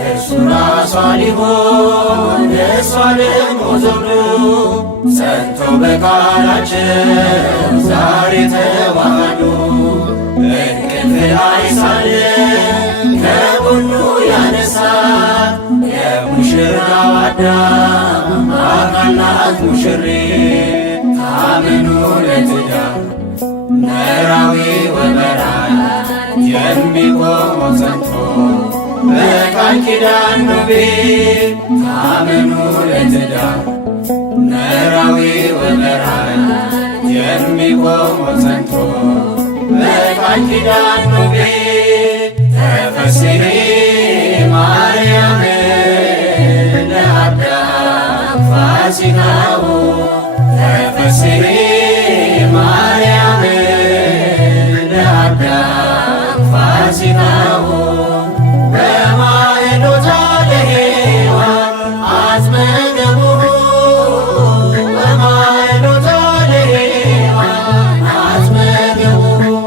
እርሱ ራሷ ሊሆን እሷ ደግሞ ዘውዱ ጸንቶ በቃላቸው ዛሬ ተዋሃዱ። እንቅልፍ ላይ ሳለ ከጎኑ ያነሳት የሙሽራው አዳም አካል ናት ሙሽሪት። ታመኑ ለትዳር መራዊ ወበራት የሚቆመው ጸንቶ በቃል ኪዳን ነው ቤት። ታመኑ ለትዳር መራዊ ወበራት የሚቆመው ጸንቶ በቃል ኪዳን ነው ቤት። ተፈሥሒ ማርያም ለአዳም ፋሲካው ተፈሥሒ ማርያም ለአዳም ፋሲካው በማዕዶታ ለሔዋን አጽመ ገቦ